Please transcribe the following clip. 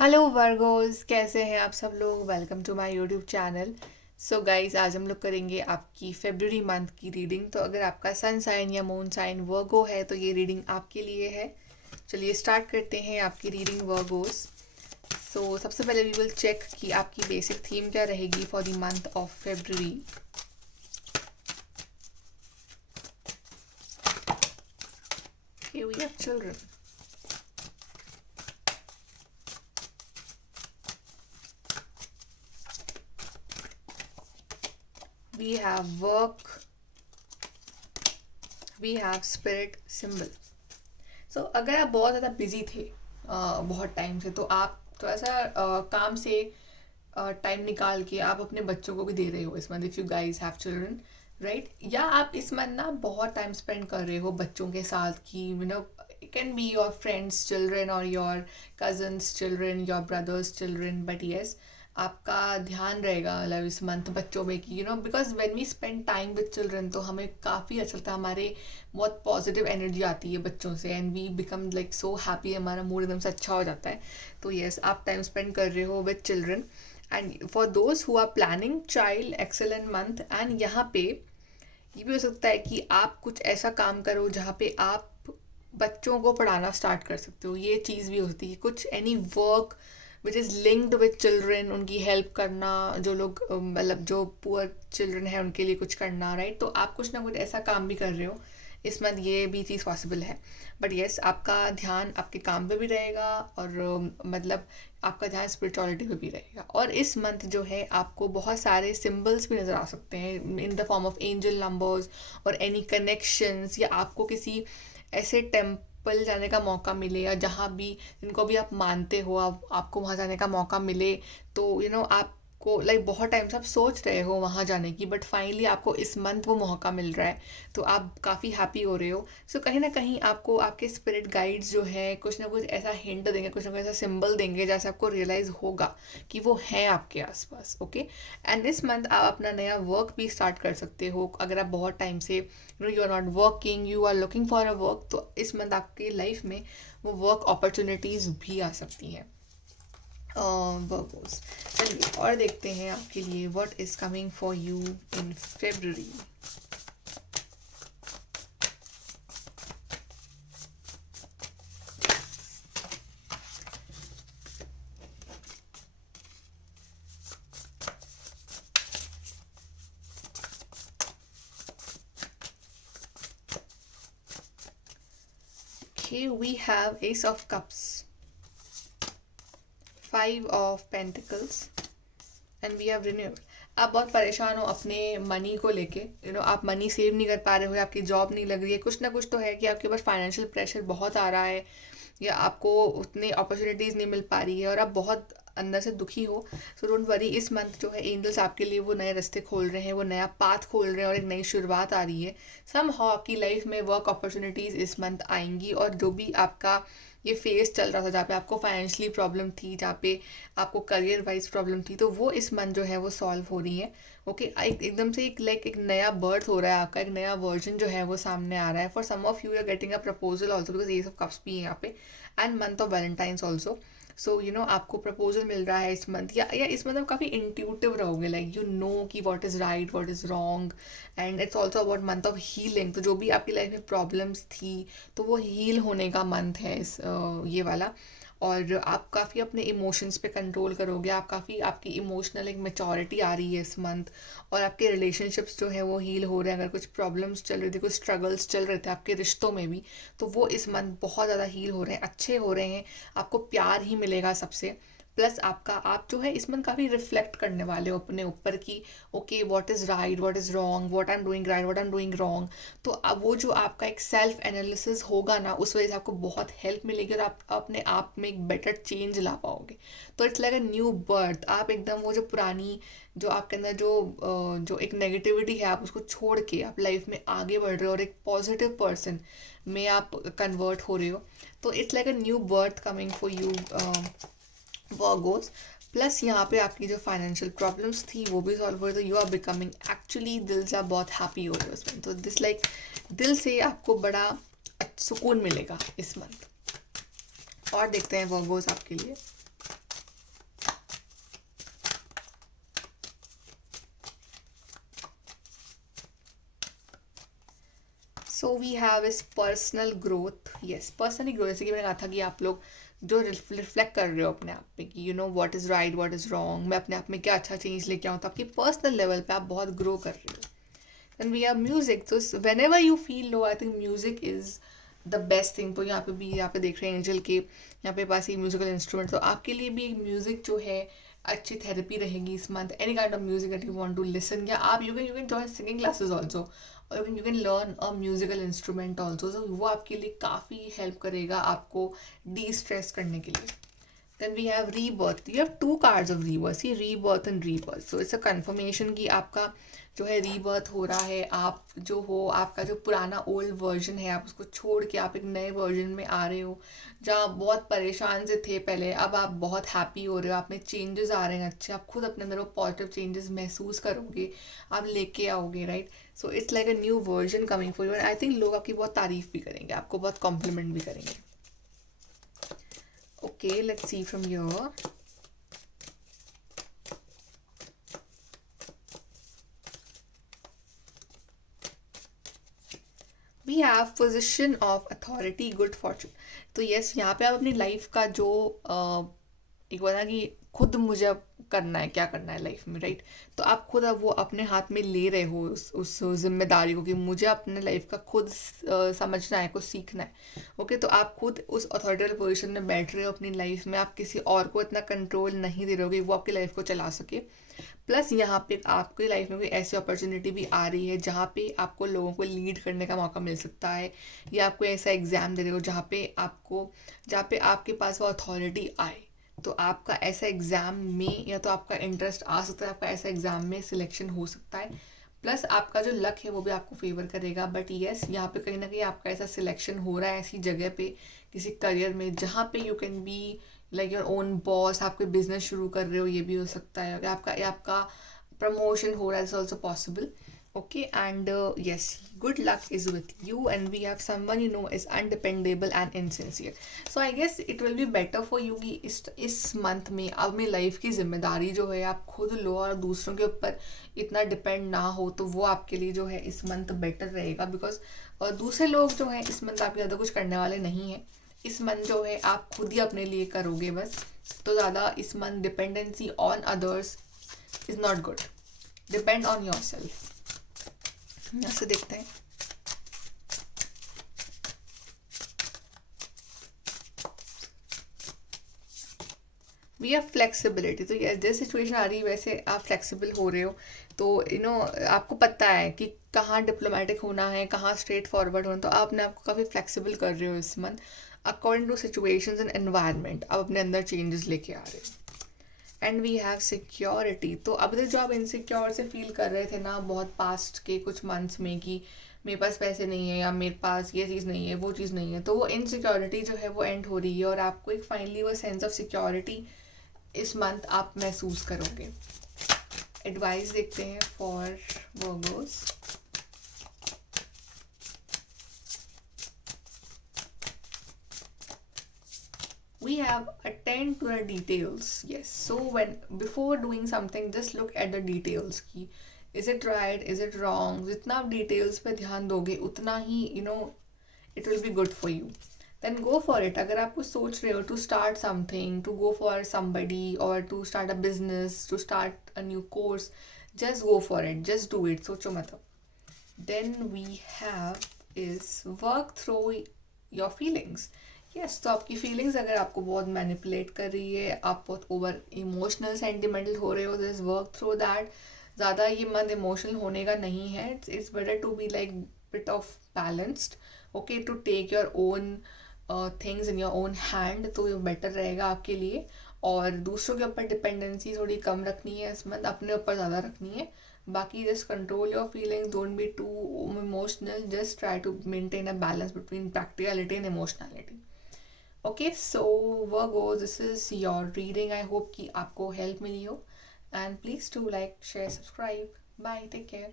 Hello Virgo's, कैसे हैं आप सब लोग। Welcome to my YouTube channel. So guys, आज हम लोग करेंगे आपकी फेब्रुअरी मंथ की रीडिंग। तो अगर आपका सन साइन या मून साइन वर्गो है तो ये रीडिंग आपके लिए है। चलिए स्टार्ट करते हैं आपकी रीडिंग वर्गोस। सो सबसे पहले वी विल चेक कि आपकी बेसिक थीम क्या रहेगी for the month of February. Here we have children. We have work. We have spirit symbol. सो अगर आप बहुत ज़्यादा बिजी थे बहुत टाइम से, तो आप थोड़ा सा काम से टाइम निकाल के आप अपने बच्चों को भी दे रहे हो इस month, if you guys have children, right. या आप इस मंथ ना बहुत टाइम स्पेंड कर रहे हो बच्चों के साथ कि it can be your friends children और your cousins children, your brothers children, but yes आपका ध्यान रहेगा मतलब इस मंथ बच्चों में कि because when we spend time with children तो हमें काफ़ी अच्छा लगता है, हमारे बहुत पॉजिटिव एनर्जी आती है बच्चों से and we become like so happy, हमारा मूड एकदम से अच्छा हो जाता है। तो येस, आप टाइम स्पेंड कर रहे हो with children. And for those who are planning child excellent month. एंड यहाँ पे ये भी हो सकता है कि आप कुछ ऐसा काम करो जहाँ पे आप बच्चों को पढ़ाना स्टार्ट कर सकते हो। ये चीज़ भी हो सकती है कुछ any work which is linked with children, उनकी हेल्प करना, जो लोग मतलब जो पुअर चिल्ड्रन है उनके लिए कुछ करना, राइट। तो आप कुछ ना कुछ ऐसा काम भी कर रहे हो इस मंथ, ये भी चीज़ पॉसिबल है। बट येस, आपका ध्यान आपके काम पे भी रहेगा और मतलब आपका ध्यान स्पिरिचुअलिटी पे भी रहेगा। और इस मंथ जो है आपको बहुत सारे सिम्बल्स भी नज़र आ सकते हैं in the form of angel numbers और एनी कनेक्शंस, या आपको किसी ऐसे टेम्पल जाने का मौका मिले या जहाँ भी जिनको भी आप मानते हो आपको वहाँ जाने का मौका मिले। तो आपको लाइक बहुत टाइम से आप सोच रहे हो वहाँ जाने की, बट फाइनली आपको इस मंथ वो मौका मिल रहा है, तो आप काफ़ी हैप्पी हो रहे हो। सो कहीं ना कहीं आपको आपके स्पिरिट गाइड्स जो है कुछ ना कुछ ऐसा हिंट देंगे, कुछ ना कुछ ऐसा सिंबल देंगे जैसे आपको रियलाइज़ होगा कि वो हैं आपके आसपास। ओके। एंड दिस मंथ आप अपना नया वर्क भी स्टार्ट कर सकते हो। अगर आप बहुत टाइम से you are not working, you are looking for a work, तो इस मंथ आपकी लाइफ में वो वर्क अपॉर्चुनिटीज़ भी आ सकती हैं। वर्कोस, चलिए और देखते हैं आपके लिए what is coming for you in February. Okay, we have Ace of Cups, Five of Pentacles, and we have renewed. आप बहुत परेशान हो अपने मनी को लेके, आप मनी सेव नहीं कर पा रहे हो, आपकी जॉब नहीं लग रही है, कुछ ना कुछ तो है कि आपके पास फाइनेंशियल प्रेशर बहुत आ रहा है या आपको उतनी अपॉर्चुनिटीज़ नहीं मिल पा रही है और आप बहुत अंदर से दुखी हो। सो डोंट वरी, इस मंथ जो है एंजल्स आपके लिए वो नए रास्ते खोल रहे हैं, वो नया पाथ खोल रहे हैं और एक नई शुरुआत आ रही है। सम हाउ आपकी लाइफ में वर्क अपॉर्चुनिटीज़ इस मंथ आएंगी और जो भी आपका ये फेस चल रहा था जहाँ पे आपको फाइनेंशियली प्रॉब्लम थी, जहाँ पे आपको करियर वाइज प्रॉब्लम थी, तो वो इस मंथ जो है वो सॉल्व हो रही है। ओके, एकदम से एक लाइक एक नया बर्थ हो रहा है आपका, एक नया वर्जन जो है वो सामने आ रहा है। For some of you are getting a proposal also because ace of cups भी है यहाँ पे, and month of Valentine's also. So आपको प्रपोजल मिल रहा है इस मंथ, या इस मंथ आप काफ़ी इंट्यूटिव रहोगे, लाइक यू नो कि what is right what is wrong. And it's also about month of healing, तो जो भी आपकी लाइफ में प्रॉब्लम्स थी तो वो हील होने का मंथ है इस ये वाला। और आप काफ़ी अपने इमोशंस पे कंट्रोल करोगे, आप काफ़ी आपकी इमोशनल एक मेचोरिटी आ रही है इस मंथ, और आपके रिलेशनशिप्स जो है वो हील हो रहे हैं। अगर कुछ प्रॉब्लम्स चल रही थी, कुछ स्ट्रगल्स चल रहे थे आपके रिश्तों में भी, तो वो इस मंथ बहुत ज़्यादा हील हो रहे हैं, अच्छे हो रहे हैं। आपको प्यार ही मिलेगा सबसे। प्लस आप जो है इस मंथ काफ़ी रिफ्लेक्ट करने वाले हो अपने ऊपर कि okay what is right what is wrong, what I am doing right what I am doing wrong. तो अब वो जो आपका एक सेल्फ एनालिसिस होगा ना, उस वजह से आपको बहुत हेल्प मिलेगी और आप अपने आप में एक बेटर चेंज ला पाओगे। तो it's like a new birth. आप एकदम वो जो पुरानी जो आपके अंदर जो एक नेगेटिविटी है आप उसको छोड़ के आप लाइफ में आगे बढ़ रहे हो और एक पॉजिटिव पर्सन में आप कन्वर्ट हो रहे हो। तो it's like a new birth coming for you Virgo's. Plus यहाँ पे आपकी जो फाइनेंशियल प्रॉब्लम्स थी वो भी सॉल्व हो रही, तो यू आर बिकमिंग एक्चुअली दिल से आप बहुत हैप्पी हो रहे हो इसमें। तो दिस लाइक दिल से आपको बड़ा सुकून मिलेगा इस मंथ। और देखते हैं वर्गोस आपके लिए। सो वी हैव इस personal growth. Yes, personally growth, जैसे कि मैंने कहा था कि आप लोग जो रिफ्लेक्ट कर रहे हो अपने आप पे कि you know what is right, what is wrong, मैं अपने आप में क्या अच्छा चेंज लेके आऊँ, तो आपकी पर्सनल लेवल पे आप बहुत ग्रो कर रहे हो. Then we have music. तो whenever you feel low, I think music is the best thing. तो यहाँ पे भी, यहाँ पे देख रहे हैं एंजल के यहाँ पे पास ही म्यूजिकल इंस्ट्रूमेंट, तो आपके लिए भी एक म्यूजिक जो है अच्छी थेरेपी रहेगी इस month. Any kind of music that you want to listen, या आप you can join singing classes also, और you can learn a musical instrument also. So वो आपके लिए काफ़ी हेल्प करेगा आपको डी स्ट्रेस करने के लिए. Then we have rebirth. You have two cards of rebirth. See, rebirth and rebirth. So it's a confirmation कि आपका जो है रीबर्थ हो रहा है. आप जो हो, आपका जो पुराना ओल्ड वर्जन है, आप उसको छोड़ के आप एक नए वर्जन में आ रहे हो. जहाँ आप बहुत परेशान से थे पहले, अब आप बहुत हैप्पी हो रहे हो, आप में चेंजेस आ रहे हैं अच्छे, आप खुद अपने अंदर वो पॉजिटिव चेंजेस महसूस करोगे, आप लेके आओगे, right. So it's like a new version coming for you. And I think लोग आपकी बहुत तारीफ भी करेंगे, आपको बहुत कॉम्प्लीमेंट भी करेंगे. Okay, let's see from here. We have position of authority, good fortune. तो yes, यहाँ पे आप अपनी लाइफ का जो एक बार ना कि खुद मुझे अब करना है, क्या करना है लाइफ में, राइट. तो आप खुद अब वो अपने हाथ में ले रहे हो उस जिम्मेदारी को कि मुझे अपने लाइफ का खुद समझना है, कुछ सीखना है. ओके, तो आप खुद उस अथॉरिटेबल पोजीशन में बैठ रहे हो अपनी लाइफ में. आप किसी और को इतना कंट्रोल नहीं दे रहे हो कि वो आपकी लाइफ को चला सके. प्लस यहाँ पे आपकी लाइफ में कोई ऐसी अपॉर्चुनिटी भी आ रही है जहाँ पे आपको लोगों को लीड करने का मौका मिल सकता है, या आपको ऐसा एग्ज़ाम दे रहे हो जहाँ पे आपके पास वो अथॉरिटी आए. तो आपका ऐसा एग्ज़ाम में, या तो आपका इंटरेस्ट आ सकता है, आपका ऐसा एग्ज़ाम में सिलेक्शन हो सकता है. प्लस आपका जो लक है वो भी आपको फेवर करेगा. बट येस, यहाँ पे कहीं ना कहीं आपका ऐसा सिलेक्शन हो रहा है ऐसी जगह पे, किसी करियर में जहाँ पे you can be like your own boss. आप कोई बिजनेस शुरू कर रहे हो, ये भी हो सकता है. आपका प्रमोशन हो रहा है, is also possible. Okay, and yes, good luck is with you, and we have someone you know is undependable and insincere. So I guess it will be better for you कि इस month में अपनी life की जिम्मेदारी जो है आप खुद लो, और दूसरों के ऊपर इतना डिपेंड ना हो. तो वो आपके लिए जो है इस मंथ बेटर रहेगा, बिकॉज दूसरे लोग जो हैं इस मंथ आपके ज़्यादा कुछ करने वाले नहीं हैं. इस मंथ जो है आप खुद ही अपने लिए करोगे बस. तो ज़्यादा इस month dependency on others is not good. Depend on yourself. यहाँ से देखते हैं. We have flexibility. तो ये जैसे सिचुएशन आ रही है वैसे आप फ्लेक्सिबल हो रहे हो. तो आपको पता है कि कहाँ डिप्लोमेटिक होना है, कहाँ स्ट्रेट फॉरवर्ड होना. तो आपने आपको काफ़ी फ्लेक्सिबल कर रहे हो इस month according to situations and environment. आप अपने अंदर चेंजेस लेके आ रहे हो. And we have security. तो अब तक जो आप इनसिक्योर से फील कर रहे थे ना बहुत पास्ट के कुछ मंथ्स में कि मेरे पास पैसे नहीं है, या मेरे पास ये चीज़ नहीं है, वो चीज़ नहीं है, तो वो इनसिक्योरिटी जो है वो एंड हो रही है, और आपको एक फाइनली वो सेंस ऑफ सिक्योरिटी इस मंथ आप महसूस करोगे. एडवाइस देखते हैं for Virgo's. We have attend to the details. Yes, so when before doing something, just look at the details की is it right, is it wrong. जितना आप डिटेल्स पे ध्यान दोगे उतना ही it will be good for you. Then go for it. अगर आप कुछ सोच रहे हो to start something, to go for somebody, or to start a business, to start a new course, just go for it, just do it. सोचो मत. Then we have is work through your feelings. Yes, तो आपकी feelings अगर आपको बहुत manipulate कर रही है, आप बहुत ओवर इमोशनल सेंटिमेंटल हो रहे हो, दिस वर्क थ्रू दैट. ज़्यादा ये मंथ इमोशनल होने का नहीं है. It's better to be like bit of balanced. Okay, to take your own things in your own hand. तो ये बेटर रहेगा आपके लिए. और दूसरों के ऊपर डिपेंडेंसी थोड़ी कम रखनी है इस मंथ, अपने ऊपर ज़्यादा रखनी है. बाकी just control your feelings, don't be too emotional, just try to maintain a balance between practicality and emotionality. Okay, so Virgo, this is your reading. I hope कि आपको हेल्प मिली हो. And please do like, share, subscribe. Bye, take care.